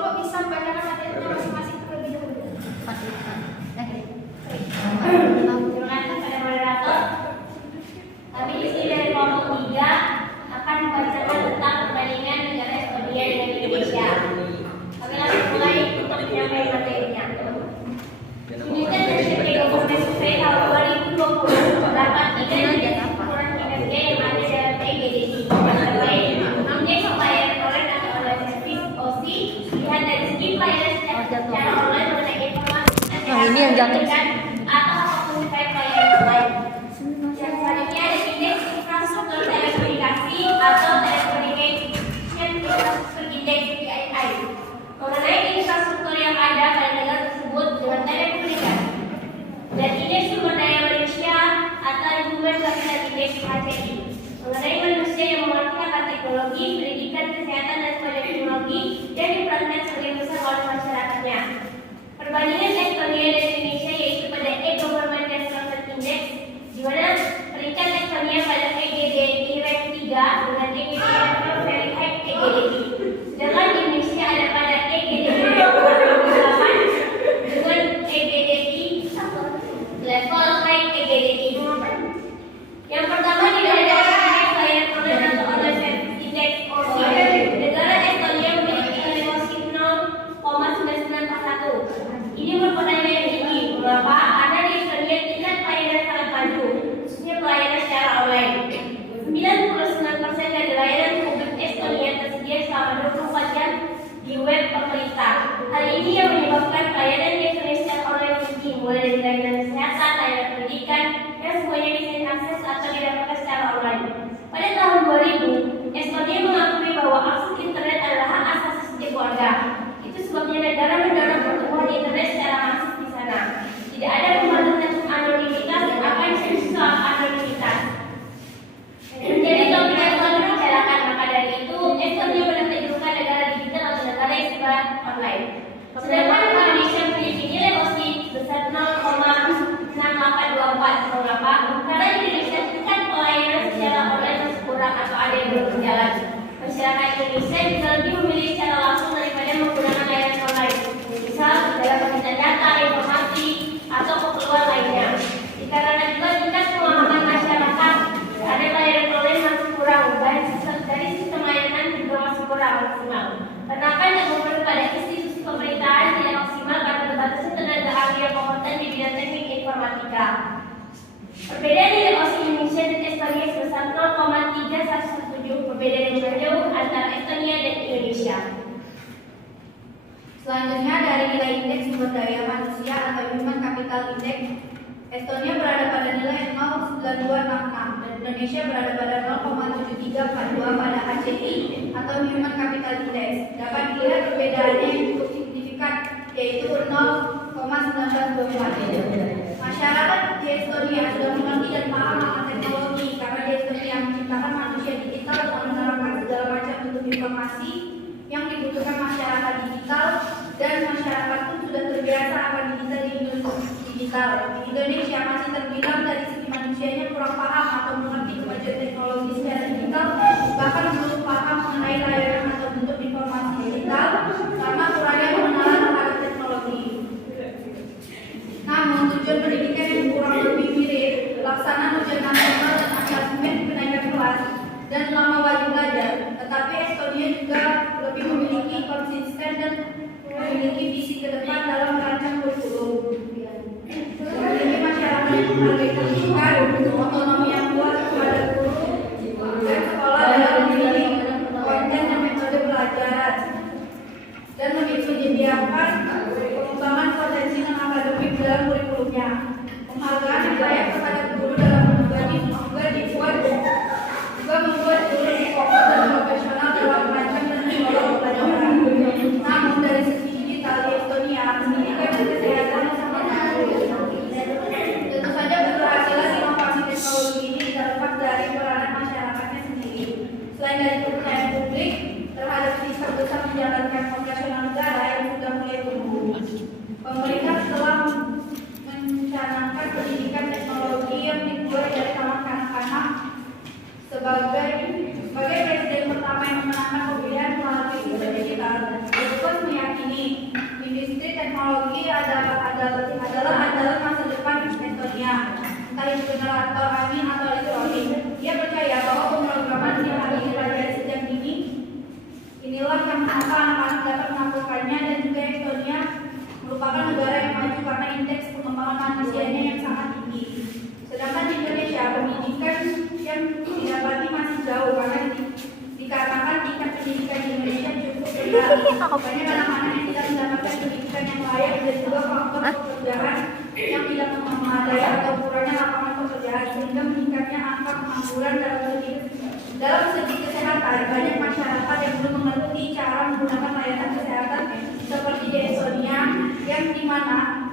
coba bisa membacakan materinya masing-masing terlebih dahulu. Terima kasih pada moderator. Kami di sini dari kelompok 3 akan membacakan tentang perbandingan negara Estonia dengan Indonesia. Kami langsung mulai untuk menyampaikan materinya. Unit National Government Survey tahun 2020 terdapat 3 indeks ukuran kinerja yang ada dalam PGDI. Antara lain, indeks pelayanan online atau online service (OC) dilihat dari segi pelayanan secara online mengenai informasi ini yang jatuh atau apapun terkait pelayanan online. Yang selanjutnya ada indeks infrastruktur telekomunikasi atau telecommunication infrastructure index (TII) mengenai infrastruktur yang ada pada negara tersebut dengan telekomunikasi. Dan indeks sumber daya manusia atau Human Capital Index (HCI) mengenai manusia yang mengerti akan teknologi, pendidikan, kesehatan, dan sebagai teknologi yang diperankan sebagai besar oleh masyarakatnya. Perbandingan Estonia dan Indonesia yaitu pada E-Government Development Index, di mana peringkat Estonia pada EGDI rank 3 dengan EGDI level very high EGDI. Sedangkan Indonesia ada pada EGDI level 8 dengan EGDI level high EGDI. Yang pertama tidak ada indeks layanan online atau online service index (OC). Negara Estonia memiliki nilai OC 0,9941. Ini merupakan nilai yang tinggi. Mengapa? Karena di Estonia tingkat pelayanan sangat maju, khususnya pelayanan secara online. 99% dari layanan publik Estonia tersedia selama 24 jam di web pemerintah. Hal ini yang menyebabkan pelayanan di Estonia secara online tinggi, mulai dari layanan kesehatan, layanan pendidikan, yang semuanya bisa diakses atau didapatkan secara online. Pada tahun 2000, Estonia mengakui bahwa akses internet adalah hak asasi setiap warga. Itu sebabnya negara mendorong pertumbuhan internet secara masif di sana. Tidak ada pembatasan anonimitas akan soal anonimitas. Jadi kalau kita selalu membicarakan, maka dari itu Estonia menentukan negara digital atau negara yang serba online. Sedangkan Indonesia memiliki nilai OC sebesar 0,6824. Mengapa? Karena di Indonesia tingkat pelayanan secara online masih kurang atau ada yang belum berjalan. Masyarakat Indonesia juga lebih memilih secara langsung daripada menggunakan layanan online, misal dalam pengisian data, informasi, atau keperluan lainnya. Dikarenakan juga tingkat pemahaman masyarakat terhadap layanan online masih kurang dan dari sistem layanan juga masih kurang maksimal. Penakan yang memerlukan pada institusi pemerintahan tidak maksimal karena terbatasnya tenaga ahli yang kompeten di bidang teknik informatika. Perbedaan nilai OC Indonesia dan Estonia sebesar 0,3117. Perbedaan yang jauh antara Estonia dan Indonesia. Selanjutnya dari nilai indeks sumber daya manusia atau Human Capital Index, Estonia berada pada nilai 0,9266 dan Indonesia berada pada 0,7342 pada HCI atau Human Capital Index. Dapat dilihat perbedaannya yang cukup signifikan, yaitu 0,1924. Masyarakat di Estonia sudah mengerti dan paham akan teknologi karena di Estonia menciptakan manusia digital yang menerapkan segala macam bentuk informasi yang dibutuhkan masyarakat digital, dan masyarakat pun sudah terbiasa akan digital di digital. Di Indonesia masih terbilang dari segi manusianya kurang paham atau mengerti kemajuan teknologi secara digital, bahkan belum paham mengenai layanan atau bentuk informasi digital karena kurangnya pengenalan terhadap teknologi. Namun tujuan pendidikan yang kurang lebih mirip, pelaksanaan ujian nasional dan asesmen kenaikan kelas dan lama wajib belajar, tetapi Estonia juga lebih memiliki konsisten dan memiliki visi ke depan dalam merancang kurikulum. Memiliki masyarakat yang menghargai pendidikan, otonomi yang kuat kepada guru dan sekolah dalam memilih konten dan metode pelajaran, dan menyediakan pengembangan potensi non akademik dalam kurikulumnya. Penghargaan yang layak kepada guru dalam membuat guru fokus dan profesional dalam merancang dan mengelola pelajaran. Namun dari segi digital di Estonia, pendidikan dan kesehatan sangat bagus. Tentu saja keberhasilan inovasi teknologi ini tidak lepas dari peranan masyarakatnya sendiri. Selain dari kepercayaan publik terhadap sistem besar menjalankan operasional negara yang sudah mulai tumbuh, pemerintah telah mencanangkan pendidikan teknologi yang dimulai dari taman kanak-kanak. Sebagai presiden pertama yang memenangkan pemilihan melalui sistem digital, Jokowi meyakini dari generator angin atau elektronik. Dia percaya bahwa pemrograman yang harus dipelajari sejak dini inilah yang anak-anak dapat melakukannya, dan juga Estonia merupakan negara yang maju karena indeks pengembangan manusianya yang sangat tinggi. Sedangkan di Indonesia pendidikan yang didapati masih jauh karena dikarenakan tingkat pendidikan di Indonesia cukup rendah. Banyak anak-anak yang tidak mendapatkan pendidikan yang layak, dan juga faktor pekerjaan yang tidak memadai atau kurangnya lapangan pekerjaan sehingga meningkatnya angka pengangguran dalam segi kesehatan. Banyak masyarakat yang belum mengerti cara menggunakan layanan kesehatan seperti di Estonia, yang dimana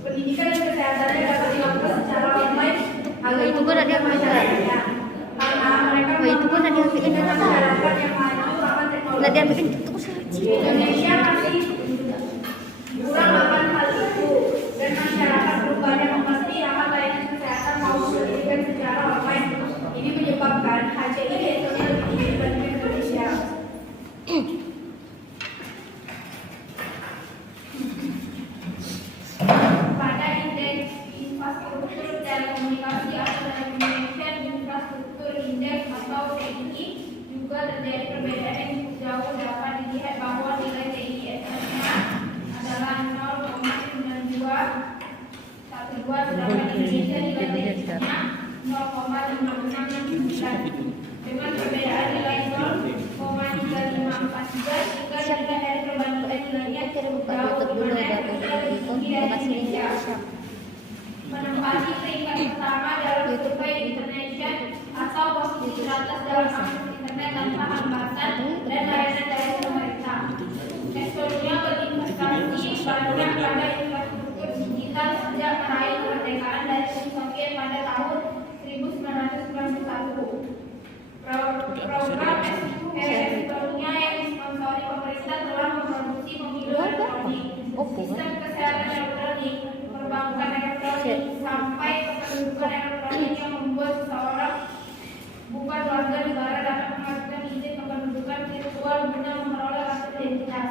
pendidikan dan kesehatannya dapat dilakukan secara online agar memudahkan masyarakatnya. Karena mereka memiliki masyarakat yang maju akan teknologi. Di Indonesia masih kurang akan hal itu, dan masyarakat belum banyak mengerti akan layanan kesehatan maupun pendidikan secara online. Ini menyebabkan HCI di Estonia lebih tinggi dibandingkan Indonesia. Pada indeks infrastruktur dan komunikasi atau Indonesian Infrastruktur Index atau TII juga terjadi perbedaan yang cukup jauh. Dapat dilihat bahwa nilai TII Estonia adalah 0,92, sedangkan Indonesia nilai TII-nya 0,5669. Dengan perbedaan nilai 0,3543 hingga dilihat dari perbandingan nilainya cukup jauh, di mana Estonia lebih tinggi dari Indonesia. Menempati peringkat pertama dalam survei Indonesia atau posisi teratas dalam akses internet tanpa hambatan dan layanan dari pemerintah. Estonia berinvestasi banyak pada infrastruktur digital sejak meraih kemerdekaan dari Uni Soviet pada tahun 1991. Program Estonia yang disponsori pemerintah telah memproduksi pemilu elektronik, sistem kesehatan elektronik, perbankan elektronik, sampai kependudukan elektronik yang membuat seseorang bukan warga negara dapat mengajukan izin kependudukan virtual guna memperoleh kartu identitas,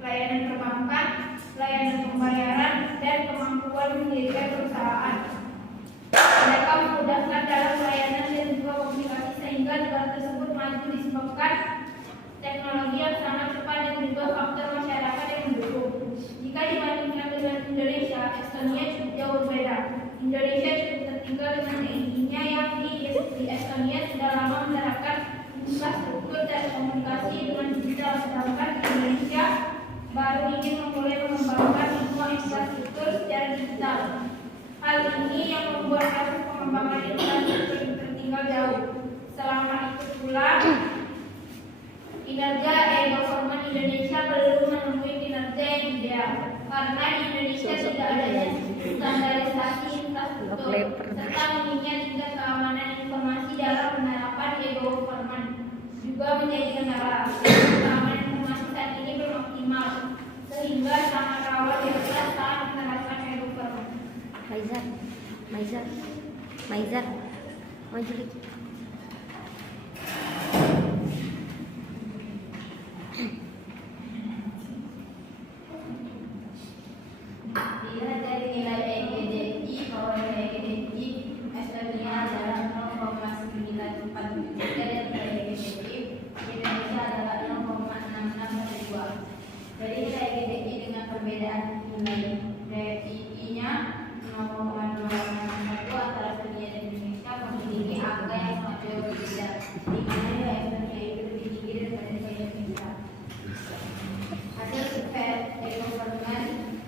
layanan perbankan, layanan pembayaran, dan kemampuan mendirikan perusahaan. Mereka memudahkan dalam layanan dan juga komunikasi sehingga negara tersebut maju disebabkan teknologi yang sangat cepat dan juga faktor masyarakat yang mendukung. Jika dibandingkan dengan Indonesia, Estonia cukup jauh berbeda. Indonesia cukup tertinggal dengan TII-nya yang di Estonia sudah lama menerapkan infrastruktur dan komunikasi dengan digital, sedangkan Indonesia baru ingin memulai mengembangkan semua infrastruktur secara digital. Hal ini yang membuat proses pengembangan infrastruktur tertinggal jauh. Selama itu pula, kinerja e-government Indonesia belum menemui kinerja yang ideal karena di Indonesia tidak adanya standarisasi infrastruktur serta minimnya tingkat keamanan informasi dalam penerapan e-government juga menjadi kendala. Keamanan informasi saat ini belum optimal sehingga sangat rawan diakses saat menerapkan e-government. Maizar, maju lagi. Dilihat dari nilai EGDI bahwa nilai EGDI Estonia adalah 0,943 dan nilai EGDI Indonesia adalah 0,6612. Jadi nilai EGDI dengan perbedaan nilai TII-nya 0,261 antara Estonia dan Indonesia memiliki angka yang sangat jauh berbeda, di mana nilai Estonia itu lebih tinggi daripada nilai Indonesia. Hasil survei e-government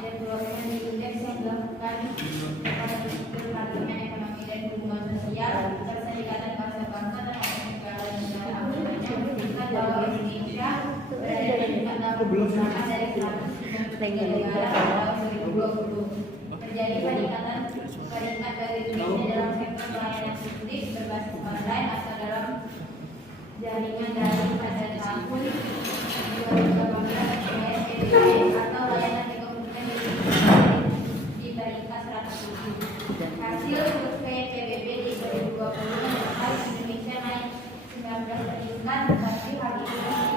development index yang dilakukan pada Institut Pelatihan Ekonomi dan Hubungan Sosial serta Ikatan Bangsa-Bangsa dan negara menunjukkan bahwa Indonesia berada di tingkat 60 dari 193 negara pada tahun 2020. Terjadi peningkatan peringkat dari Indonesia dalam sektor pelayanan publik berbasis online atau dalam jaringan daring pada tahun 2018 atau layanan di peringkat 107. Hasil survei PBB di 2020 mencatat Indonesia naik 19 peringkat, tetapi hal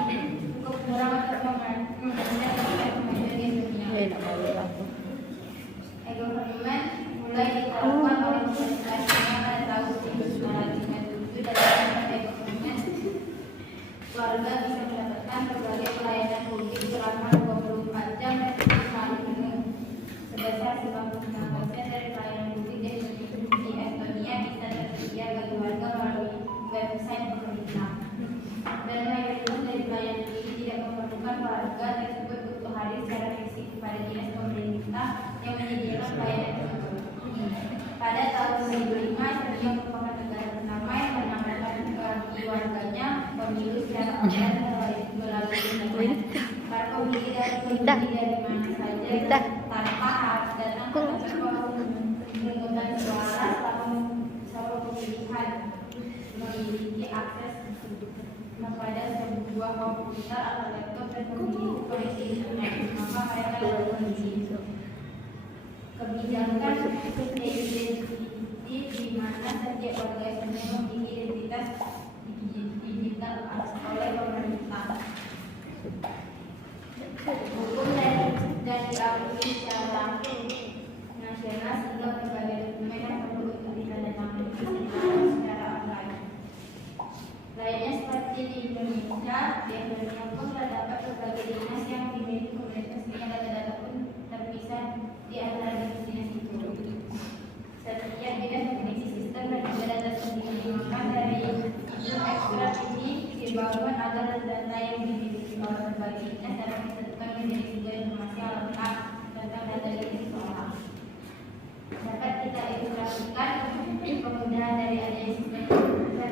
ini cukup kurang untuk memandang kemajuan Indonesia. E-government mulai diterapkan oleh bisa mendapatkan berbagai pelayanan publik selama 24 jam dan 7 hari penuh. Sebesar 95% dari pelayanan publik di Estonia bisa tersedia bagi warga melalui website pemerintah. Dan mayoritas dari pelayanan ini tidak memerlukan warga tersebut untuk hadir secara fisik kepada dinas pemerintah yang menyediakan pelayanan tersebut. Pada tahun 2005, Estonia merupakan negara pertama yang menambahkan bagi warganya pemilu secara online melalui internet. Para pemilih dari mana saja tanpa harus datang ke tempat pemungutan suara selama pemilihan memiliki akses kepada sebuah komputer atau laptop dan memiliki koneksi internet, maka mereka dapat memilih. Kebijakan identitas di mana setiap warga Estonia memiliki identitas digital oleh pemerintah. Hukum dan diakui secara nasional sehingga berbagai dokumen yang perlu untuk ditandatangani secara online. Lainnya seperti di Indonesia pun terdapat berbagai dinas yang dimiliki pemerintah sehingga data-data pun terpisah di antara dinas itu. Setiap dinas memiliki sistem dan juga data sendiri, maka dari ekstra ini dibangun agar data yang dimiliki oleh berbagai dinas dapat disatukan menjadi sebuah informasi yang lengkap tentang data di sekolah. Dapat kita ilustrasikan kemudahan dari adanya sistem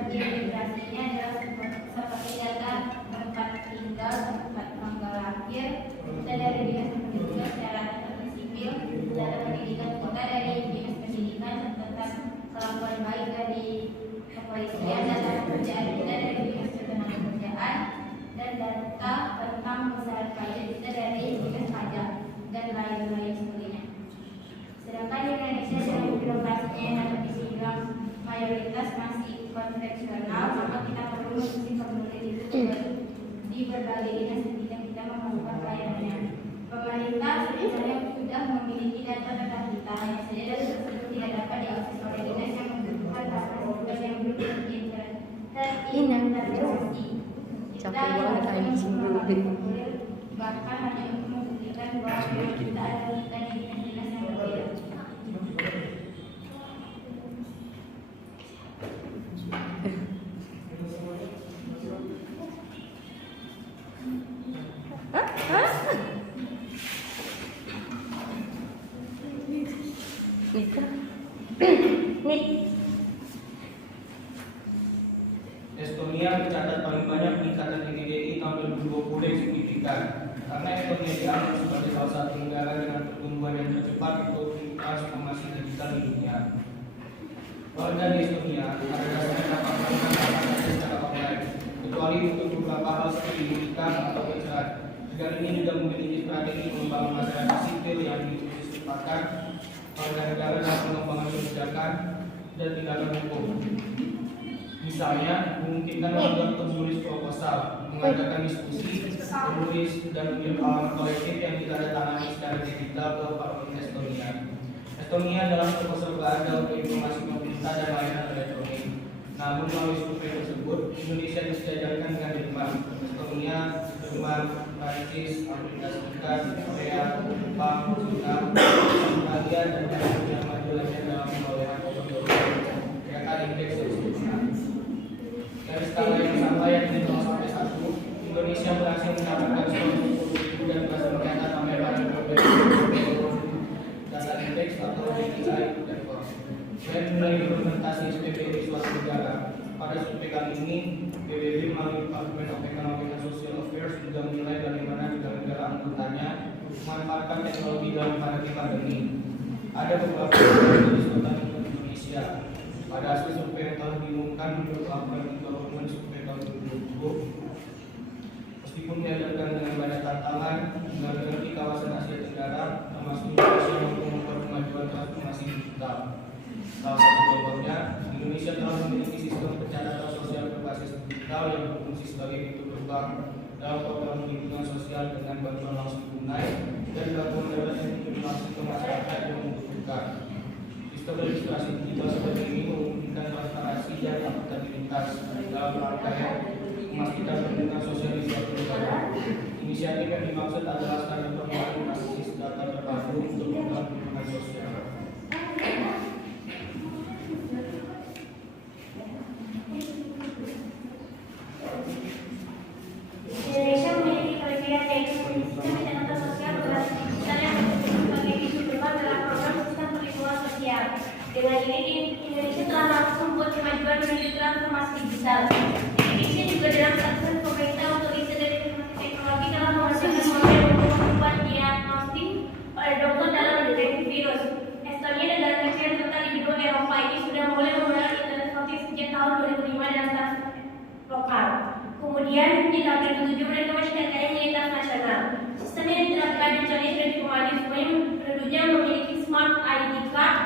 terintegrasinya adalah seperti data tempat tinggal, tempat tanggal lahir, kita dari dinas pendidikan secara sipil, data pendidikan kota dari dinas pendidikan tentang kelakuan baik dari kepolisian, data pekerjaan kita dari dinas ketenagakerjaan, dan data tentang besaran pajak kita dari dinas pajak dan lain-lain sebagainya. Sedangkan di Indonesia dengan birokrasinya yang dapat dibilang mayoritas masih konvensional, maka kita perlu mengisi formulir itu di berbagai dinas ketika kita melakukan pelayanannya. Pemerintah sebenarnya sudah memiliki data tentang kita, hanya saja data tersebut tidak dapat diakses oleh dinas yang membutuhkan data yang belum terintegrasi. Kita bahkan hanya untuk membuktikan bahwa kita adalah kita di dinas yang berbeda. Estonia mencatat paling banyak peningkatan PDB tahun 2020 yang signifikan karena Estonia dianggap sebagai salah satu negara dengan pertumbuhan yang tercepat untuk transformasi digital di dunia. Warga di Estonia pada dasarnya dapat melakukan transaksi secara online, kecuali untuk beberapa hal seperti pendidikan atau pekerjaan. Negara ini juga memiliki strategi membangun masyarakat sipil yang disepakati warga negara dalam pengembangan kebijakan dan tindakan hukum. Misalnya, memungkinkan warga untuk menulis proposal, mengadakan diskusi, menulis dan mengirim alamat kolektif yang ditandatangani secara digital ke Parlemen Estonia. Estonia dalam proposal berada untuk informasi pemerintah dan layanan elektronik. Namun melalui survei tersebut, Indonesia disejajarkan dengan Denmark, Estonia, Jerman, Prancis, Amerika Serikat, Korea, Jepang, China, Australia, dan negara yang maju lainnya dalam perolehan gerakan indeks sempurna. Dari skala yang sama yang dari 0 sampai 1, Indonesia berhasil mendapatkan 110 dan berhasil mencatat sampai pada data indeks atau DTI level. Selain menilai implementasi SPP di suatu negara, pada survei kali ini PBB melalui Department of Economic and Social Affairs juga menilai bagaimana negara anggotanya memanfaatkan teknologi dalam menghadapi pandemi. Ada beberapa contoh di Indonesia. Pada hasil survei yang telah diumumkan menurut laporan Government survei tahun 2020, meskipun dihadapkan dengan banyak tantangan, negara di kawasan Asia Tenggara termasuk Indonesia mampu memperoleh kemajuan transformasi digital. Salah satu contohnya, Indonesia telah memiliki sistem pencatatan sosial berbasis digital yang berfungsi sebagai pintu gerbang dalam program perlindungan sosial dengan bantuan langsung tunai dan bantuan darurat yang diberi langsung ke masyarakat yang membutuhkan. Sistem registrasi digital seperti ini memungkinkan transparansi dan akuntabilitas dalam rangkaian memastikan perlindungan sosial di suatu negara. Inisiatif yang dimaksud adalah standar permohonan basis data terpadu untuk program perlindungan sosial. Indonesia memiliki kelebihan yaitu memiliki sistem data sosial berbasis digital yang berbagai isu berkembang dalam program sistem perlindungan sosial. Dengan ini, Indonesia telah langsung membuat kemajuan menuju transformasi digital. Indonesia juga dalam strategi pemerintah untuk riset dan inovasi teknologi dalam menghasilkan model untuk membuat diagnostik pada dokter dalam mendeteksi virus. Estonia, negara kecil terletak di benua Eropa ini, sudah mulai menggunakan internet notif sejak tahun 2005 dan status lokal. Kemudian di tahun 2007 mereka menyediakan identitas nasional. Sistem yang diterapkan di Indonesia sudah dipengaruhi supaya penduduknya memiliki smart ID card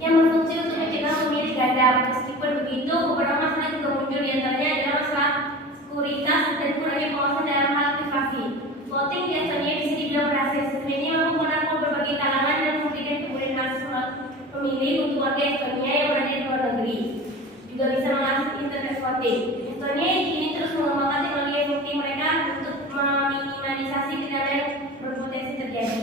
yang berfungsi untuk mencegah pemilih ganda. Meskipun begitu, beberapa masalah juga muncul, di antaranya adalah masalah sekuritas dan kurangnya pengawasan dalam hal privasi. Voting di Estonia bisa dibilang berhasil. Sistem ini mampu menangkap berbagai kalangan dan memberikan kemudahan akses pemilih untuk warga Estonia yang berada di luar negeri. Juga bisa mengakses internet voting. Estonia kini terus mengembangkan teknologi voting mereka untuk meminimalisasi kendala yang berpotensi terjadi.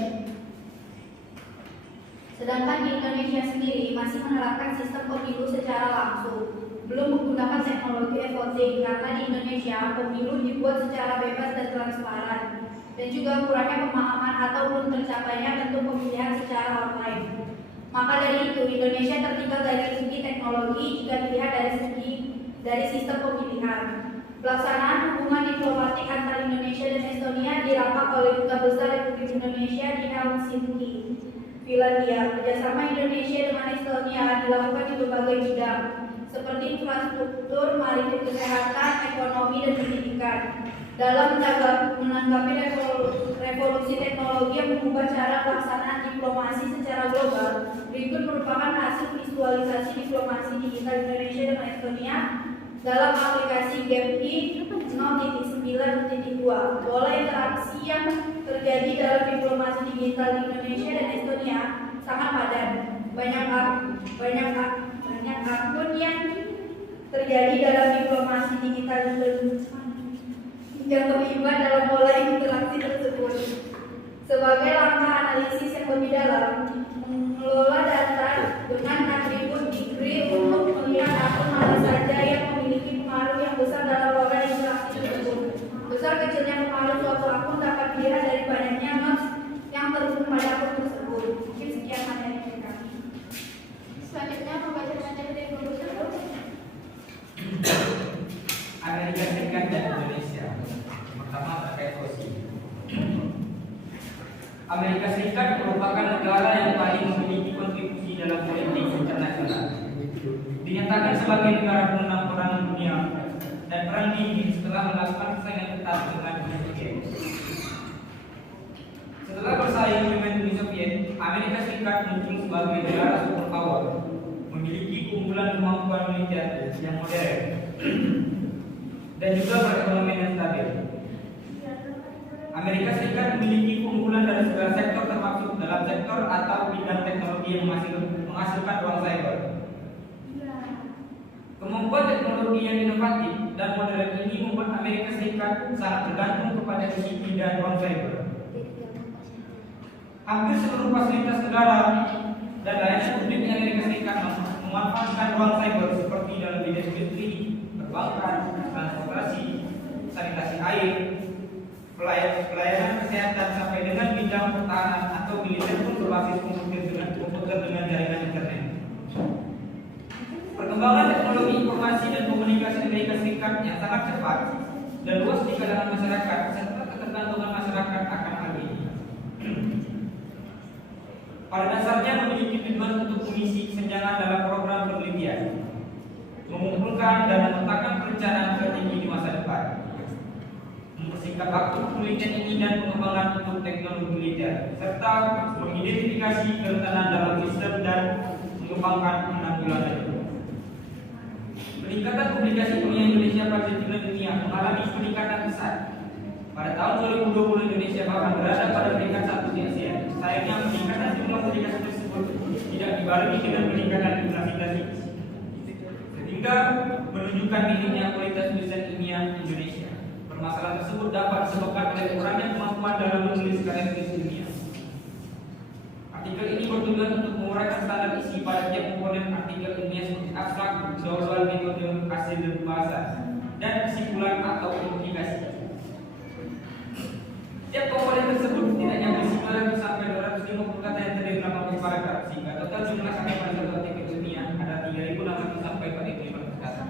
Sedangkan di Indonesia sendiri masih menerapkan sistem pemilu secara langsung, belum menggunakan teknologi e-voting karena di Indonesia pemilu dibuat secara bebas dan transparan, dan juga kurangnya pemahaman ataupun tercapainya bentuk pemilihan secara online. Maka dari itu Indonesia tertinggal dari segi teknologi jika dilihat dari sistem pemilihan. Pelaksanaan hubungan diplomatik antara Indonesia dan Estonia dirapat oleh Duta Besar Republik Indonesia di Helsinki, Finlandia. Kerjasama Indonesia dengan Estonia dilakukan di berbagai bidang, seperti infrastruktur, maritim, kesehatan, ekonomi, dan pendidikan. Dalam menanggapi revolusi teknologi yang mengubah cara pelaksanaan diplomasi secara global, berikut merupakan hasil visualisasi diplomasi digital Indonesia dengan Estonia dalam aplikasi GAPI 0.9.2. Pola interaksi yang terjadi dalam diplomasi digital di Indonesia dan Estonia sangat padan. Banyak akun yang terjadi dalam diplomasi digital yang terlibat dalam pola interaksi tersebut. Sebagai langkah analisis yang lebih dalam, mengelola data dengan atribut degree untuk melihat akun mana saja yang memiliki pengaruh yang besar dalam pola interaksi tersebut. Besar kecilnya pengaruh suatu akun dapat dilihat dari banyaknya notes yang terhubung pada akun tersebut. Mungkin sekian materi dari kami. Selanjutnya pembaca materi dari Guru. Amerika Serikat dan Indonesia. Pertama terkait OSI. Amerika Serikat merupakan negara yang paling memiliki kontribusi dalam politik internasional. Dinyatakan sebagai negara pemenang Perang Dunia dan Perang Dingin setelah melakukan persaingan ketat dengan Uni Soviet. Setelah bersaing dengan Uni Soviet, Amerika Serikat muncul sebagai negara superpower, memiliki keunggulan kemampuan militer yang modern dan juga perekonomian yang stabil. Amerika Serikat memiliki keunggulan dari segala sektor termasuk dalam sektor atau bidang teknologi yang menghasilkan ruang cyber. Kemampuan teknologi yang inovatif dan modern ini membuat Amerika Serikat sangat tergantung kepada ICT dan ruang cyber. Hampir seluruh fasilitas negara dan layanan publik di Amerika Serikat memanfaatkan ruang cyber seperti dalam bidang industri, perbankan, transportasi, sanitasi air, pelayanan kesehatan sampai dengan bidang pertahanan atau militer pun berbasis komputer dengan jaringan internet. Perkembangan teknologi informasi dan komunikasi Amerika Serikat yang sangat cepat dan luas di kalangan masyarakat serta ketergantungan masyarakat akan hal ini. Pada dasarnya memiliki tujuan untuk mengisi kesenjangan dalam program penelitian, mengumpulkan dan memetakan perencanaan strategi di masa depan, mempersingkat waktu penelitian ini dan pengembangan untuk teknologi militer, serta mengidentifikasi kerentanan dalam sistem dan mengembangkan penanggulangan. Peningkatan publikasi dunia Indonesia pada dunia mengalami peningkatan besar. Pada tahun 2020 Indonesia bahkan berada pada peringkat 1 di Asia. Sayangnya peningkatan jumlah publikasi tersebut tidak dibarengi dengan peningkatan jumlah publikasi, sehingga menunjukkan menunjukkan minimnya kualitas tulisan ilmiah Indonesia. Permasalahan tersebut dapat disebabkan oleh kurangnya kemampuan dalam menulis karya tulis ilmiah. Artikel ini bertujuan untuk menguraikan standar isi pada tiap komponen artikel ilmiah seperti abstrak, soal metode, hasil dan bahasa, dan kesimpulan atau implikasi. Tiap komponen tersebut setidaknya berisi 200 sampai 250 kata yang terdiri dalam beberapa paragraf, sehingga total jumlah kata pada satu artikel ilmiah ada 3.600 sampai 4.500 kata.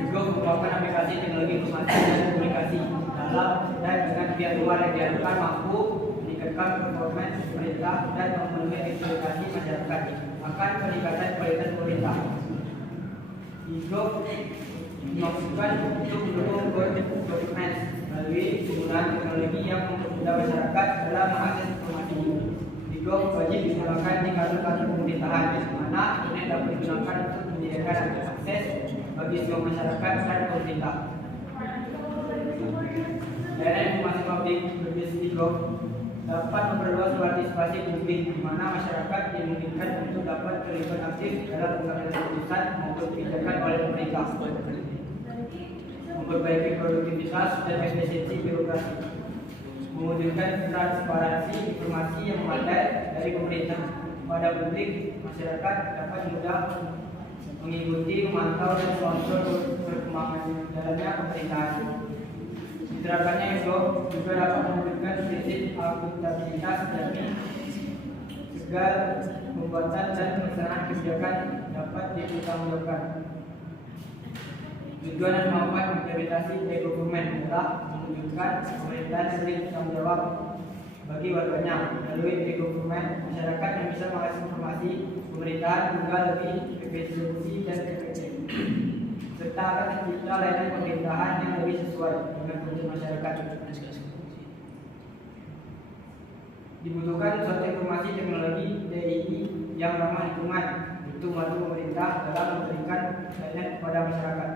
Juga merupakan aplikasi teknologi informasi dan komunikasi dalam dan dengan pihak luar yang diharapkan mampu meningkatkan performa pemerintah dan memenuhi ekspektasi masyarakat akan peningkatan kualitas pemerintah. Juga dimaksudkan untuk mendukung dokumen melalui penggunaan teknologi yang mempermudah masyarakat dalam mengakses informasi. Juga wajib digunakan di kantor-kantor pemerintahan, di mana internet dapat digunakan untuk menyediakan akses bagi semua masyarakat dan pemerintah. Layanan informasi publik berbasis Digok dapat memperluas partisipasi publik, di mana masyarakat dimungkinkan untuk dapat terlibat aktif dalam pengambilan keputusan maupun kebijakan oleh pemerintah, memperbaiki produktivitas dan efisiensi birokrasi, mewujudkan transparansi informasi yang memadai dari pemerintah pada publik. Masyarakat dapat mudah mengikuti, memantau, dan mengontrol perkembangan jalannya pemerintahan. Diterapkannya juga dapat mewujudkan prinsip akuntabilitas, yakni segala pembuatan dan pelaksanaan kebijakan dapat dipertanggungjawabkan. Tujuan dan manfaat implementasi e-government adalah mewujudkan pemerintahan yang bertanggung jawab bagi warganya. Melalui e-government, masyarakat yang bisa mengakses informasi pemerintahan juga lebih efisiensi dan efektif, serta akan tercipta layanan pemerintahan yang lebih sesuai dengan kebutuhan masyarakat. Dibutuhkan suatu informasi teknologi TII yang ramah lingkungan untuk membantu pemerintah dalam memberikan layanan kepada masyarakat.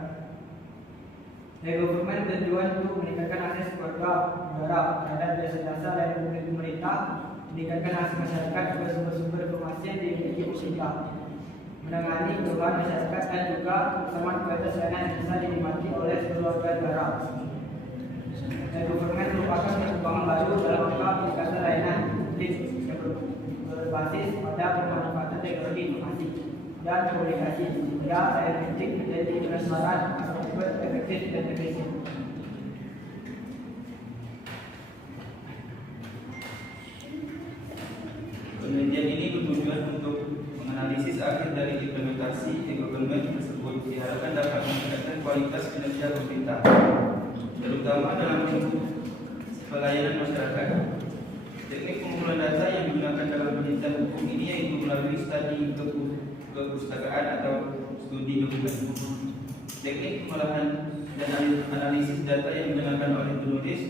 E-government bertujuan untuk meningkatkan akses warga negara terhadap jasa-jasa layanan publik pemerintah, meningkatkan akses masyarakat ke sumber-sumber informasi yang dimiliki pemerintah, menangani keluhan masyarakat dan juga kesamaan kualitas layanan yang bisa dinikmati oleh seluruh warga negara. E-government merupakan perkembangan baru dalam rangka peningkatan layanan publik yang berbasis pada pemanfaatan teknologi informasi dan komunikasi sehingga efektif menjadi transparan, efektif dan efisien. Penelitian ini bertujuan untuk menganalisis akhir dari implementasi e-government tersebut, diharapkan dapat meningkatkan kualitas kinerja pemerintah, terutama dalam bentuk pelayanan masyarakat. Teknik pengumpulan data yang digunakan dalam penelitian hukum ini yaitu melalui studi kepustakaan atau studi dokumen. Teknik pengolahan dan analisis data yang digunakan oleh penulis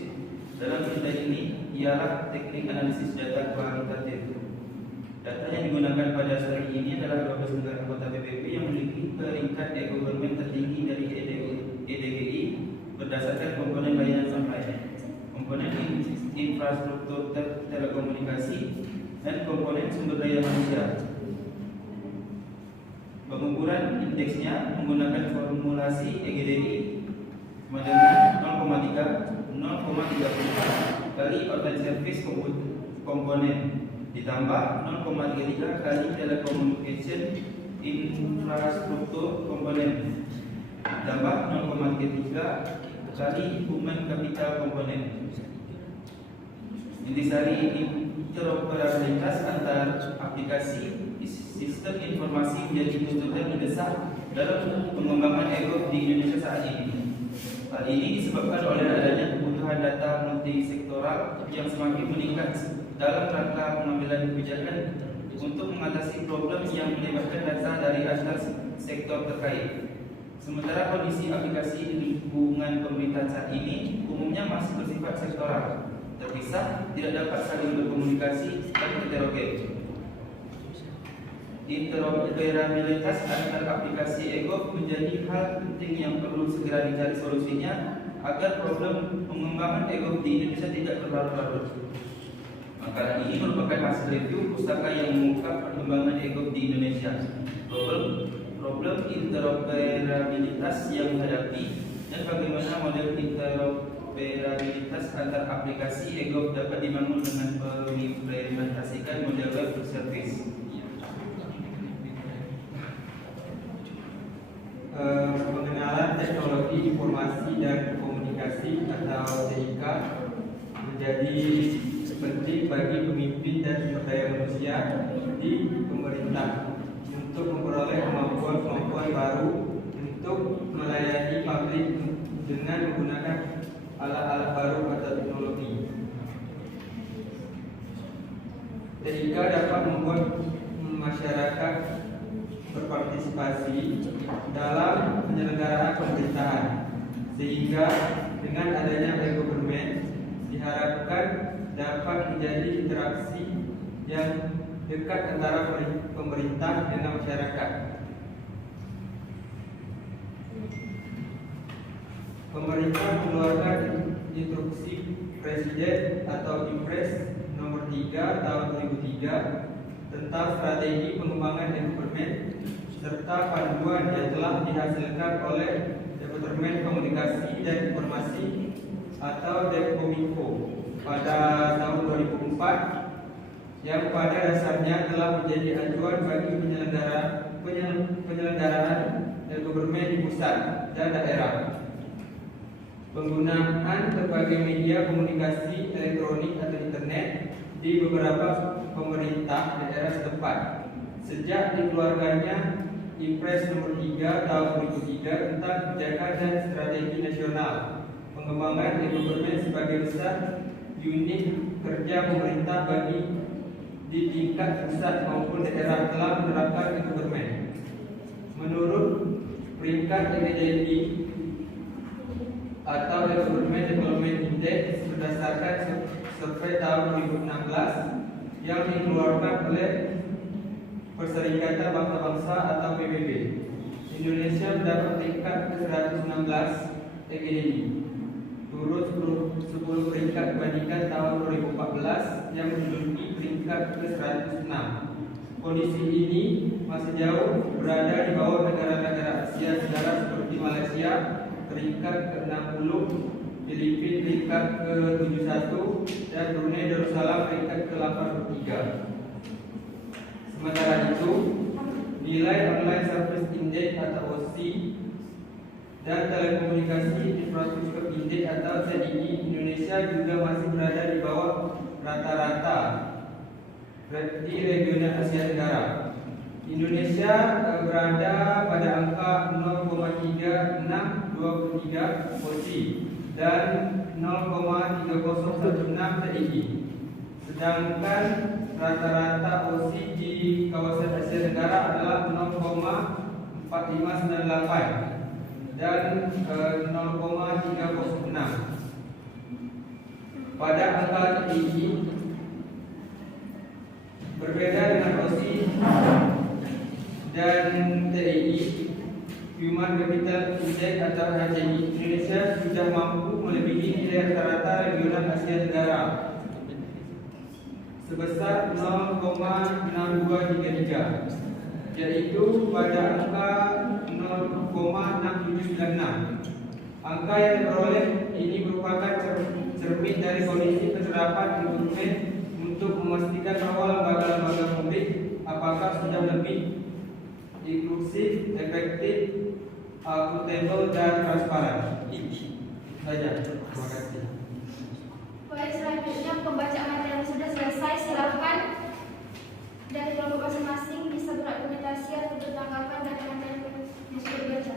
dalam penelitian ini ialah teknik analisis data kualitatif. Data yang digunakan pada studi ini adalah 12 negara anggota PBB yang memiliki peringkat e-government tertinggi dari EDGI berdasarkan komponen layanan sampai, komponen infrastruktur telekomunikasi, dan komponen sumber daya manusia. Pengukuran indeksnya menggunakan formulasi EGDI sama dengan 0,30 kali organ service komponen ditambah 0,33 kali telecommunication infrastruktur komponen ditambah 0,33 kali human capital komponen. Intisari interoperabilitas antar aplikasi sistem informasi menjadi tuntutan mendesak dalam pengembangan e-gov di Indonesia saat ini. Hal ini disebabkan oleh adanya kebutuhan data multisektoral yang semakin meningkat dalam rangka pengambilan kebijakan untuk mengatasi problem yang melibatkan data dari antar sektor terkait. Sementara kondisi aplikasi di lingkungan pemerintahan saat ini umumnya masih bersifat sektoral, terpisah, tidak dapat saling berkomunikasi dan heterogen. Interoperabilitas antar aplikasi e-gov menjadi hal penting yang perlu segera dicari solusinya agar problem pengembangan e-gov di Indonesia tidak berlarut-larut. Makalah ini merupakan hasil review pustaka yang mengungkap perkembangan e-gov di Indonesia, problem interoperabilitas yang dihadapi, dan bagaimana model interoperabilitas antar aplikasi e-gov dapat dibangun dengan mengimplementasikan model web service. Pengenalan teknologi informasi dan komunikasi atau TIK menjadi penting bagi pemimpin dan sumber daya manusia di pemerintah untuk memperoleh kemampuan-kemampuan baru untuk melayani publik dengan menggunakan alat-alat baru atau teknologi. TIK dapat membuat masyarakat berpartisipasi dalam penyelenggaraan pemerintahan, sehingga dengan adanya e-government diharapkan dapat menjadi interaksi yang dekat antara pemerintah dengan masyarakat. Pemerintah mengeluarkan instruksi Presiden atau Impres nomor 3 tahun 2003 tentang strategi pengembangan e-government serta panduan yang telah dihasilkan oleh Departemen Komunikasi dan Informasi atau Depkominfo pada tahun 2004, yang pada dasarnya telah menjadi acuan bagi penyelenggaraan e-government di pusat dan daerah. Penggunaan berbagai media komunikasi elektronik atau internet di beberapa pemerintah daerah setempat sejak dikeluarkannya Impres nomor 3 tahun 2003 tentang kebijakan dan strategi nasional pengembangan e-government sebagai besar unit kerja pemerintah bagi di tingkat pusat maupun daerah telah menerapkan e-government. Menurut peringkat EDDI atau E-Government Development Index berdasarkan survei tahun 2016 yang dikeluarkan oleh Perserikatan Bangsa-Bangsa atau PBB, Indonesia mendapat peringkat ke-116 EDDI, turun 10 peringkat dibandingkan tahun 2014 yang menduduki peringkat ke-106. Kondisi ini masih jauh berada di bawah negara-negara Asia Tenggara seperti Malaysia peringkat ke-60, Filipina peringkat ke-71, dan Brunei Darussalam peringkat ke-83. Sementara itu, nilai Online Service Index atau OSI dan Telekomunikasi Infrastruktur Index atau TII Indonesia juga masih berada di bawah rata-rata di regional Asia Tenggara. Indonesia berada pada angka 0,3623 OSI dan 0,3016 TII. Sedangkan rata-rata OSI di kawasan Asia Tenggara adalah 0,4598 dan 0,306. Pada angka TII berbeda dengan OSI dan TII, Human Capital Index atau HCI, Indonesia sudah mampu melebihi nilai rata-rata regional Asia Tenggara sebesar 0,6233, yaitu pada angka 0,6796. Angka yang diperoleh ini merupakan cermin dari kondisi penerapan instrumen untuk memastikan bahwa lembaga-lembaga publik apakah sudah lebih inklusif, efektif, akuntabel, dan transparan. Saja. Terima kasih. Baik, selanjutnya pembacaan materi yang sudah selesai, silakan dari kelompok masing-masing bisa berargumentasi atau bertanggapan dari materi yang sudah dibaca.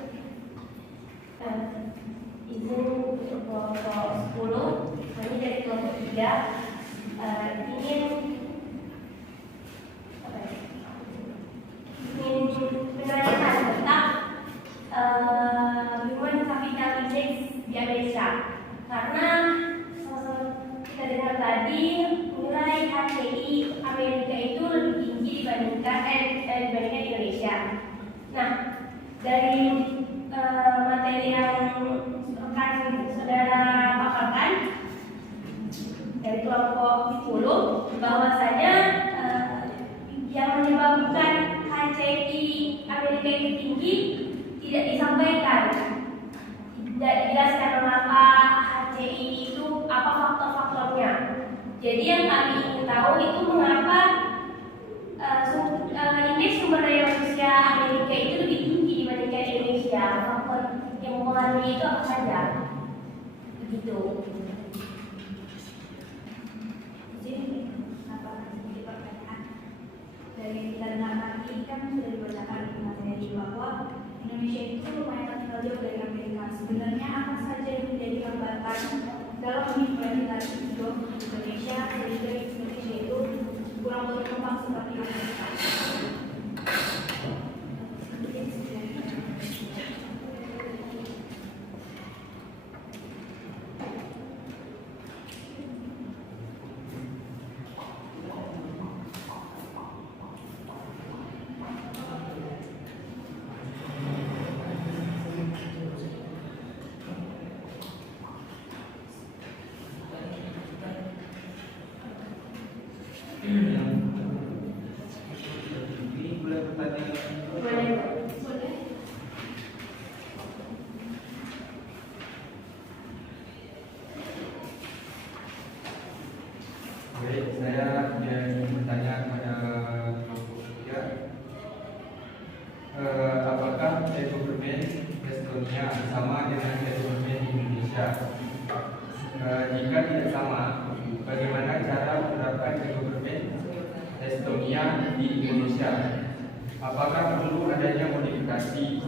Izin untuk kelompok 10, kami dari kelompok 3 ingin menanyakan tentang Human Capital Index di Amerika, karena kita dengar tadi nilai HCI Amerika itu lebih tinggi dibandingkan Indonesia. Nah, dari materi yang akan saudara paparkan dari kelompok 10, bahwasanya yang menyebabkan HCI Amerika itu tinggi tidak disampaikan, tidak dijelaskan mengapa HCI itu apa faktor-faktornya. Jadi yang kami ingin tahu itu mengapa indeks sumber daya manusia Amerika itu lebih tinggi dibandingkan Indonesia. Faktor yang mempengaruhi itu apa saja? Begitu. Jadi, apa sedikit pertanyaan dari yang kita dengar tadi kan sudah dibacakan di materi bahwa Indonesia itu lumayan tertinggal jauh dari Amerika. Sebenarnya apa saja yang menjadi hambatan dalam mengimplementasi Indonesia sehingga Indonesia itu kurang berkembang seperti Amerika? Ini boleh bertanya? Boleh. Baik, saya ingin bertanya kepada ya, apakah e-government Estonia sama dengan e-government Indonesia? Jika tidak sama, bagaimana cara menerapkan e-government Estonia di Indonesia? Apakah perlu adanya modifikasi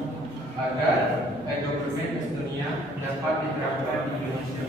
agar e-government Estonia dapat diterapkan di Indonesia?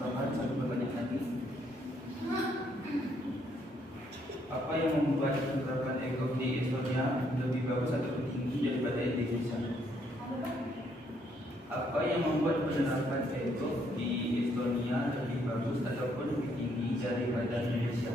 Tambahan satu pertanyaan lagi. Apa yang membuat penerapan e-gov di Estonia lebih bagus atau lebih tinggi daripada di Indonesia? Apa yang membuat penerapan e-gov di Estonia lebih bagus ataupun lebih tinggi daripada Indonesia?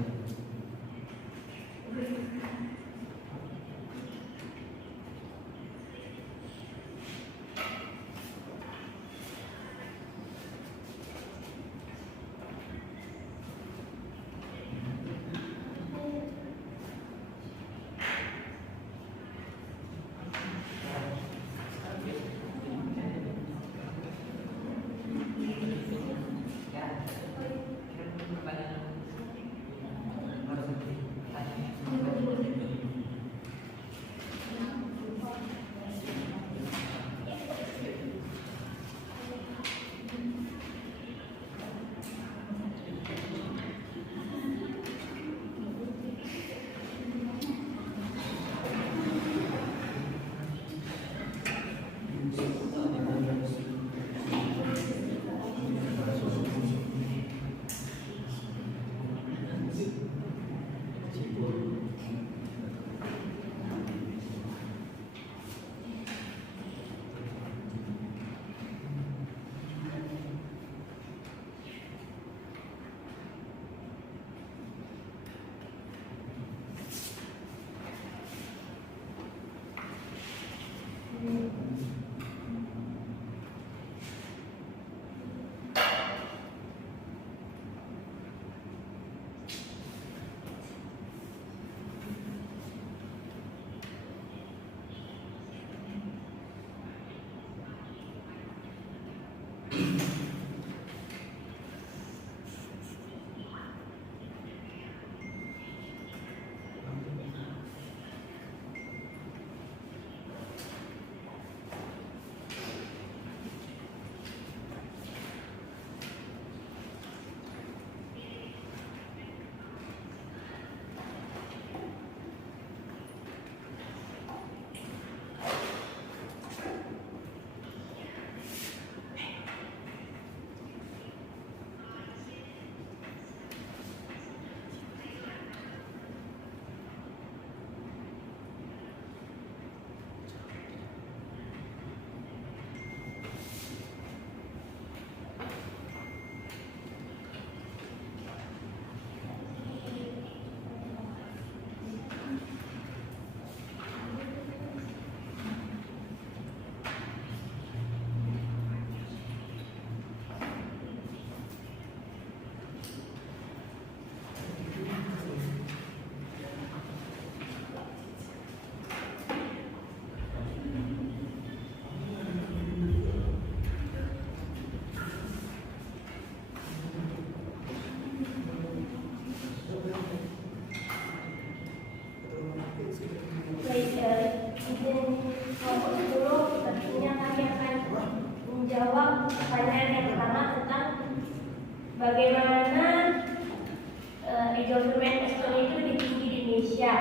e-government Estonia itu lebih tinggi di Indonesia.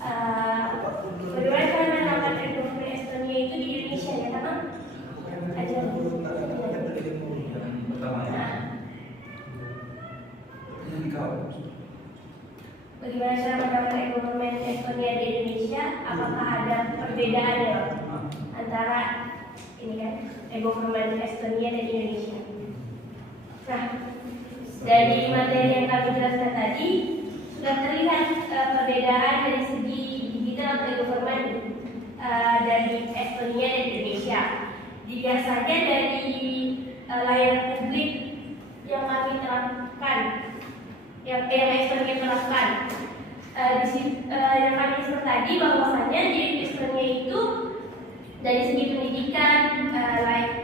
Bagaimana cara menerapkan e-government Estonia itu di Indonesia ya teman? Ajar. Bagaimana cara menerapkan e-government Estonia di Indonesia? Apakah ada perbedaan ya antara ini kan e-government Estonia dan Indonesia? Nah, dari materi yang kami jelaskan tadi sudah terlihat perbedaan dari segi digital atau e-government dari Estonia dan Indonesia. Biasanya dari layanan publik yang kami terapkan, yang Estonia terapkan, yang kami sebut tadi bahwasanya di Estonia itu dari segi pendidikan,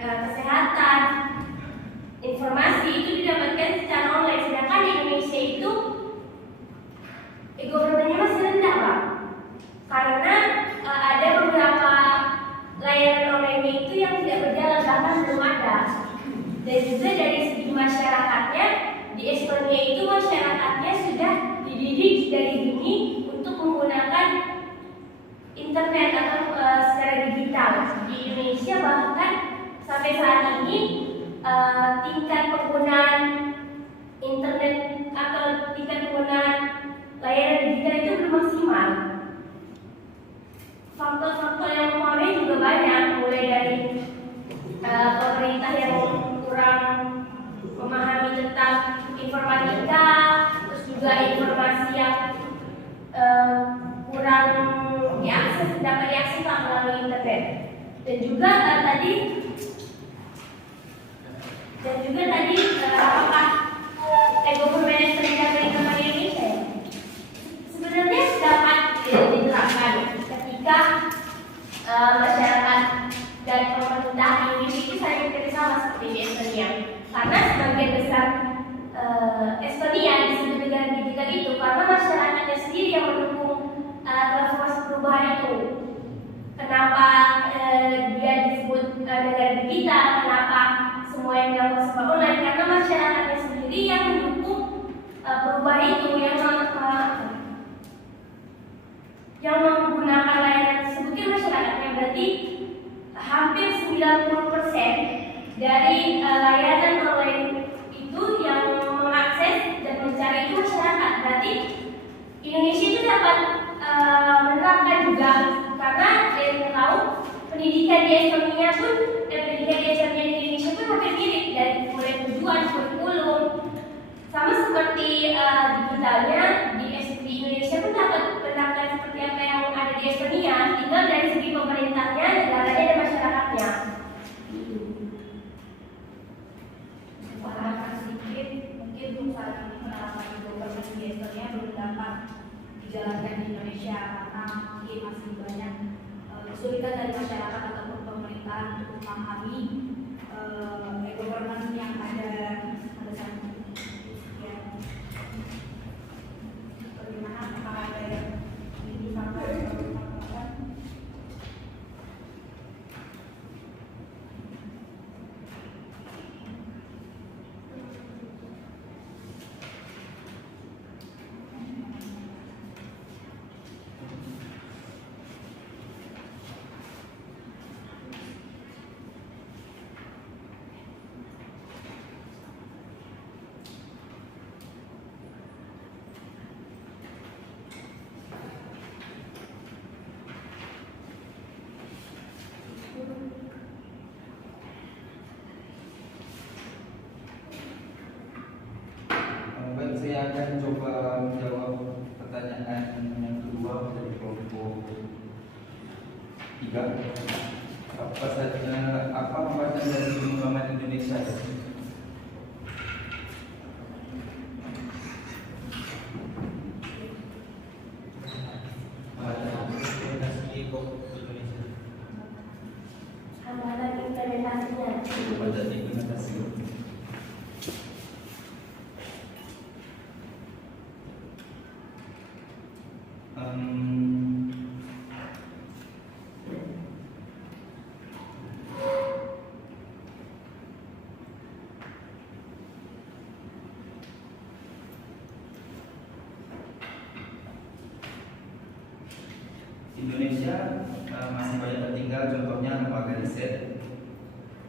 kesehatan, informasi itu didapatkan secara online, sedangkan di Indonesia itu e-governmentnya masih rendah, Pak. Karena ada beberapa layanan online itu yang tidak berjalan, bahkan belum ada. Dan juga dari segi masyarakatnya, di Estonia itu masyarakatnya sudah dididik dari dini untuk menggunakan internet atau secara digital. Di Indonesia bahkan sampai saat ini tingkat penggunaan internet atau tingkat penggunaan layanan digital itu belum maksimal. Faktor-faktor yang mempengaruhi juga banyak, mulai dari pemerintah yang kurang memahami tentang informatika, terus juga informasi yang kurang dapat diakses melalui internet, dan juga tadi apakah e-government Estonia dapat diterapkan di Indonesia? Sebenarnya dapat diterapkan ketika masyarakat dan pemerintah Indonesia itu saling bekerjasama seperti di Estonia. Karena sebagian besar Estonia disebut negara digital itu karena masyarakatnya sendiri yang mendukung transformasi perubahan itu. Kenapa dia disebut negara digital? Kenapa semua yang dilakukan serba online? Karena masyarakatnya sendiri yang mendukung perubahan itu, yang menggunakan layanan tersebut itu masyarakatnya. Berarti hampir 90% dari layanan online itu yang mengakses dan mencari itu masyarakat. Berarti Indonesia itu dapat menerapkan juga, karena kita tahu pendidikan di Estonia pun pendidikan di Estonia di Indonesia pun hampir mirip, dari mulai tujuan, kurikulum, sama seperti digitalnya di Indonesia pun dapat menerapkan seperti apa yang ada di Estonia, tinggal dari segi pemerintahnya, negaranya, dan masyarakatnya. Menambahkan sedikit, mungkin untuk saat ini penerapan e-government di Estonia belum dapat dijalankan di Indonesia karena mungkin masih banyak kesulitan dari masyarakat ataupun pemerintahan untuk memahami e-government yang ada saat ini. Ya. Bagaimana apakah ada yang ingin disampaikan? Baik, saya akan coba menjawab pertanyaan yang kedua dari kelompok 3. Apa hambatan dari pengembangan Indonesia? Hambatan implementasinya. Hambatan implementasi. Indonesia masih banyak tertinggal, contohnya lembaga riset,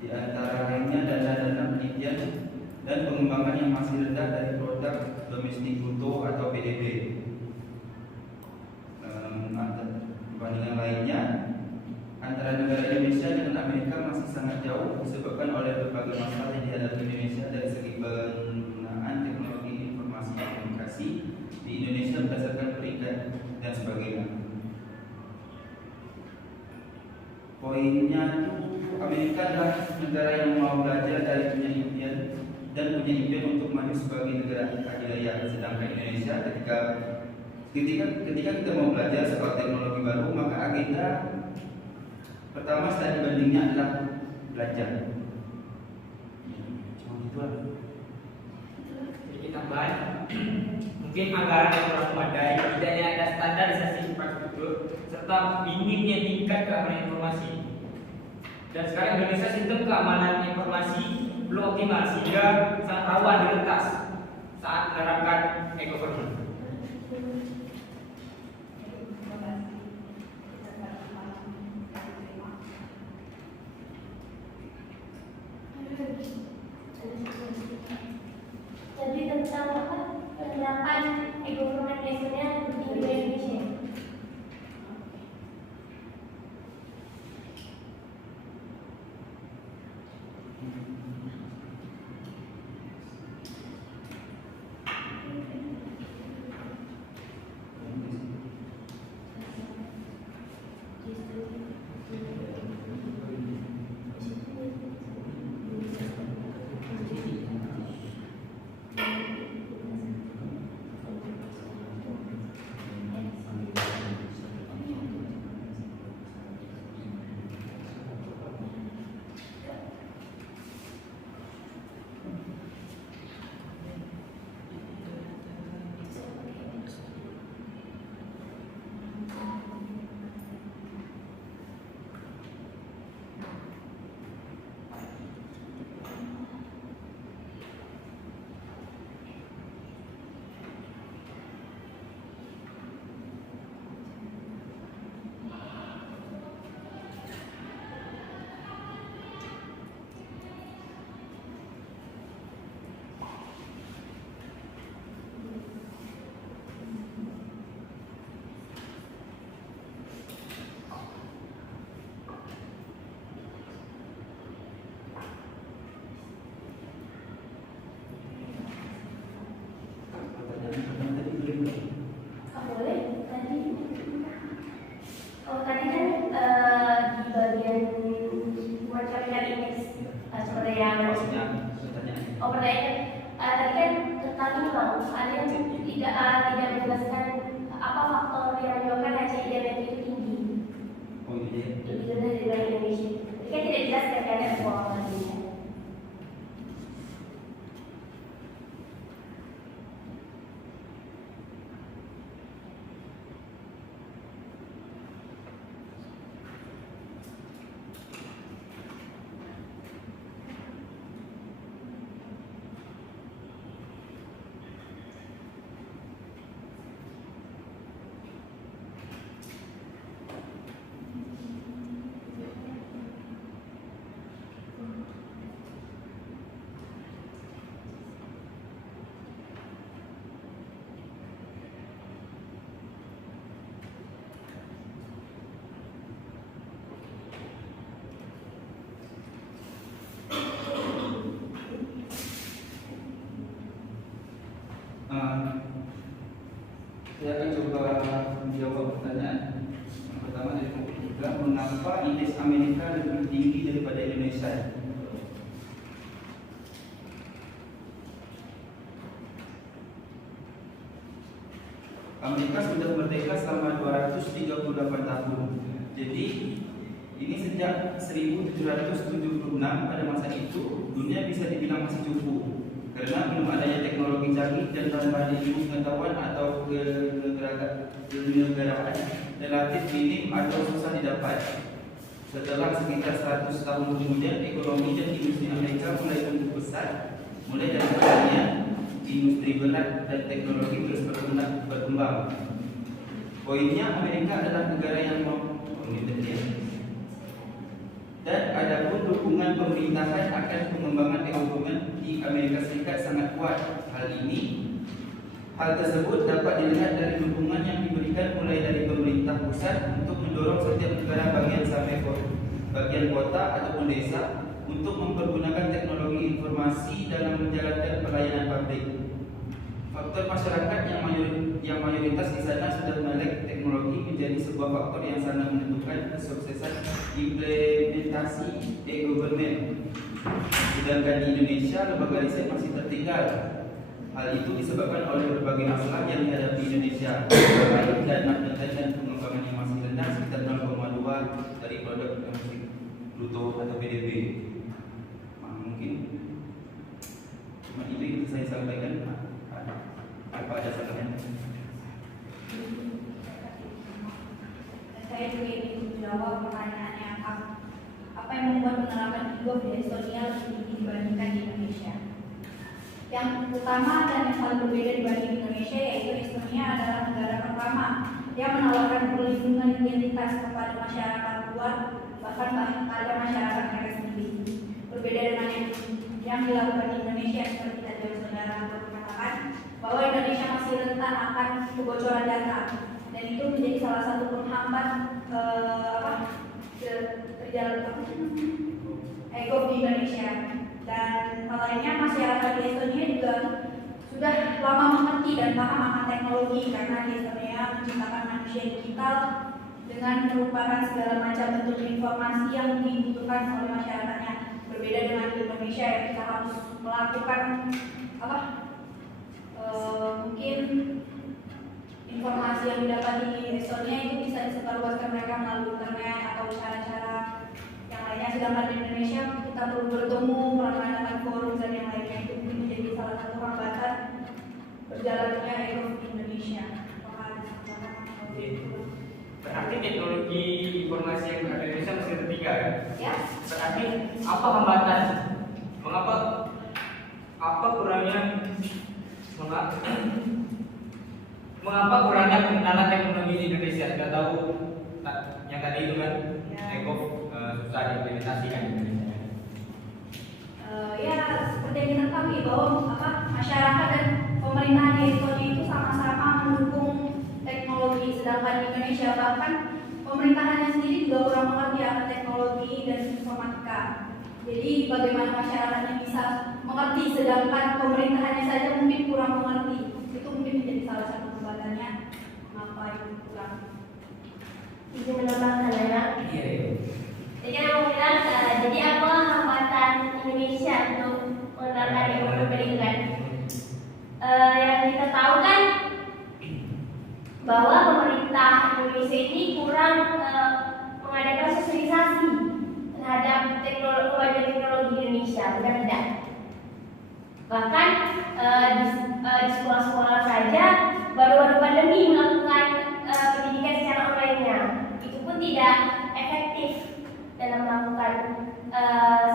di antara lainnya dana-dana penelitian dan pengembangan yang masih rendah dari produk domestik bruto atau PDB. Perbandingan lainnya antara negara Indonesia dengan Amerika masih sangat jauh disebabkan oleh berbagai masalah yang dihadapi Indonesia dari segi penggunaan teknologi informasi dan komunikasi di Indonesia berdasarkan peringkat dan sebagainya. Poinnya itu Amerika adalah negara yang mau belajar dari punya impian dan punya impian untuk maju sebagai negara adidaya, sedangkan Indonesia ketika kita mau belajar soal teknologi baru, maka agenda pertama studi bandingnya adalah belajar. Cuma gitu aja. Sedikit tambahan, mungkin anggaran yang kurang memadai, tidaknya ada standarisasi infrastruktur, serta minimnya tingkat keamanan informasi. Dan sekarang Indonesia sistem keamanan informasi belum optimal sehingga sangat rawan diretas saat menerapkan e-government. Jadi tentang apa penerapan e-government biasanya di Indonesia. Saya akan coba menjawab pertanyaan. Yang pertama dari kelompok 3, mengapa indeks Amerika lebih tinggi daripada Indonesia? Amerika sudah merdeka selama 238 tahun. Jadi ini sejak 1776 pada masa itu dunia bisa dibilang masih cukup karena belum adanya teknologi canggih dan tambahan ilmu pengetahuan atau kenegaraan relatif minim atau susah didapat. Setelah sekitar 100 tahun kemudian ekonomi dan industri Amerika mulai tumbuh besar, mulai dari pertanian, industri berat dan teknologi terus berkembang. Poinnya, Amerika adalah negara yang dan adapun dukungan pemerintahan akan pengembangan e-government di Amerika Serikat sangat kuat. Hal tersebut dapat dilihat dari dukungan yang diberikan mulai dari pemerintah pusat untuk mendorong setiap negara bagian sampai bagian kota ataupun desa untuk mempergunakan teknologi informasi dalam menjalankan pelayanan publik. Faktor masyarakat yang mayoritas di sana sudah melek teknologi menjadi sebuah faktor yang sangat menentukan kesuksesan implementasi e-government. Sedangkan di Indonesia, lembaga riset masih tertinggal. Hal itu disebabkan oleh berbagai masalah yang dihadapi Indonesia, baik dana dan pengembangan yang masih rendah sekitar 0,2 dari produk domestik bruto atau PDB. Mungkin cuma itu yang saya sampaikan. Apa ada pertanyaan? Saya juga ingin menjawab pertanyaannya, apa yang membuat penerapan e-gov di Estonia lebih tinggi dibandingkan di Indonesia? Yang utama dan yang paling berbeda dibanding Indonesia yaitu Estonia adalah negara pertama yang menawarkan perlindungan identitas kepada masyarakat luar, bahkan pada masyarakat mereka sendiri. Berbeda dengan yang dilakukan di Indonesia, seperti tadi saudara mengatakan bahwa Indonesia masih rentan akan kebocoran data, dan itu menjadi salah satu penghambat terjalan e-gov di Indonesia. Dan hal lainnya, masyarakat di Estonia juga sudah lama mengerti dan paham akan teknologi karena di Estonia menciptakan manusia digital dengan merupakan segala macam bentuk informasi yang dibutuhkan oleh masyarakatnya. Berbeda dengan di Indonesia yang kita harus melakukan mungkin informasi yang didapat di Estonia itu bisa disebarluaskan mereka melalui internet atau cara-cara yang lainnya. Sedangkan di Indonesia kita perlu bertemu, mengadakan forum dan yang lainnya. Itu mungkin menjadi salah satu hambatan berjalannya e-gov di Indonesia. Berarti teknologi informasi yang ada di Indonesia masih tertinggal. Ya. Berarti apa hambatan? Apa kurangnya? Mengapa kurangnya pengenalan teknologi di Indonesia? Sudah tahu yang tadi itu kan, e-gov susah diimplementasikan di Indonesia. Ya, seperti yang kita ketahui bahwa masyarakat dan pemerintahan di Estonia itu sama-sama mendukung teknologi, sedangkan di Indonesia bahkan pemerintahannya sendiri juga kurang mengerti akan teknologi dan informatika. Jadi bagaimana masyarakatnya bisa mengerti sedangkan pemerintahannya saja mungkin kurang mengerti. Itu mungkin menjadi salah satu hambatannya mengapa itu kurang. Izin menambahkan ya. Iya. Jadi aku bilang, jadi apa hambatan Indonesia untuk menerapkan e-government kan? Yang kita tahu kan bahwa pemerintah Indonesia ini kurang mengadakan sosialisasi terhadap kemajuan teknologi Indonesia, benar tidak? Bahkan di sekolah-sekolah saja baru-baru pandemi melakukan pendidikan secara online-nya, itu pun tidak efektif dalam melakukan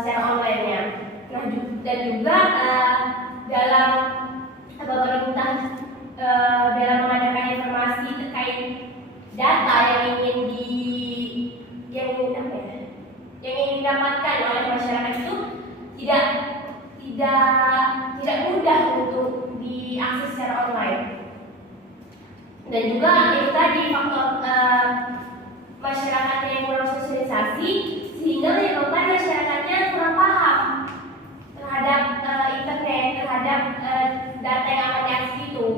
secara online-nya. Nah, dan juga dalam pemerintah dalam mengadakan informasi terkait data yang ingin didapatkan oleh masyarakat itu tidak mudah untuk diakses secara online. Dan juga itu tadi faktor masyarakatnya yang kurang sosialisasi sehingga menyebabkan masyarakatnya kurang paham terhadap internet, terhadap data yang akan diakses itu.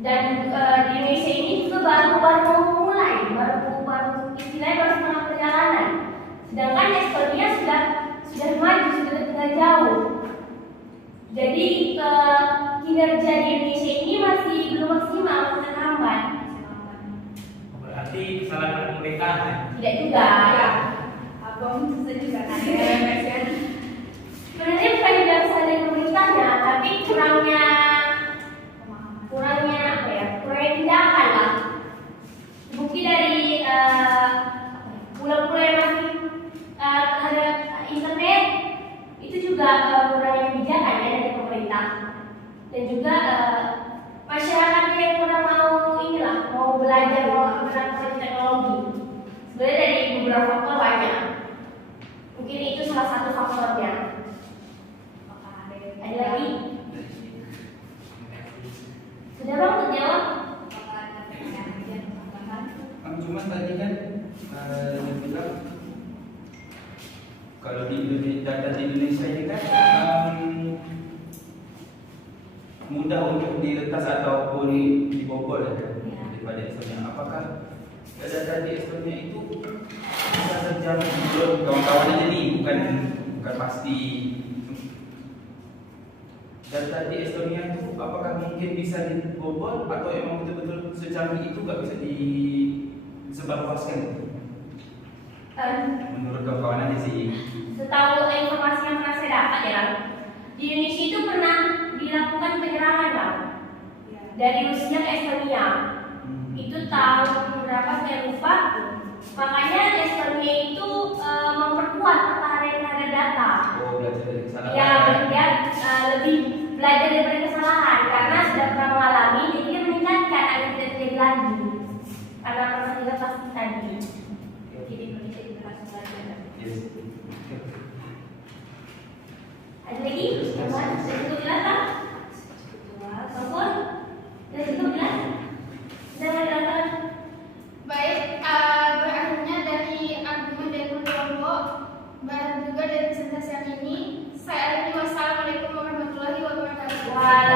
Dan di Indonesia ini juga baru mulai, baru istilahnya baru setengah perjalanan. Sedangkan Estonia sudah maju, sudah tengah jauh. Jadi kinerja di Indonesia ini masih belum maksimal, masih terhambat. Berarti kesalahan pemerintahan. Tidak juga. Ya, abang saya juga kan. Sebenarnya bukan tidak kesalahan pemerintahnya, tapi kurangnya tindakan lah. Bukti dari pulau-pulau yang masih ada internet itu juga kurangnya kebijakan ya dari pemerintah, dan juga masyarakatnya yang kurang mau mau belajar menggunakan teknologi? Sebenarnya dari beberapa faktor banyak. Mungkin itu salah satu faktornya. Ada lagi? Sudah bang terjawab? Cuma tadi kan bilang kalau di Indonesia, data di Indonesia ini kan mudah untuk diretas ataupun dibobol daripada Estonia. Apakah data di Estonia itu bisa saja menurut kawan-kawan aja nih, bukan pasti. Data di Estonia itu apakah mungkin bisa dibobol atau emang betul-betul secanggih itu nggak bisa disebarluaskan? Menurut kawan-kawan aja sih. Setahu informasi yang pernah saya dapat ya, di Indonesia itu pernah dilakukan penyerangan bang dari Rusia ke Estonia. Itu tahun berapa saya lupa. Makanya Estonia itu memperkuat pertahanan terhadap data. Oh, belajar dari kesalahan. Ya, dia lebih belajar daripada kesalahan karena sudah pernah mengalami, jadi dia meningkatkan agar tidak terjadi lagi. Karena pernah tidak pasti tadi. Jadi Indonesia itu harus belajar. Yes. Ada lagi? Teman, sudah cukup jelas kan? Maupun sudah cukup jelas? Sudah jelas? Baik, berakhirnya dari argumen dari kelompok dan juga dari presentasi ini, saya akhiri. Wassalamualaikum warahmatullahi wabarakatuh.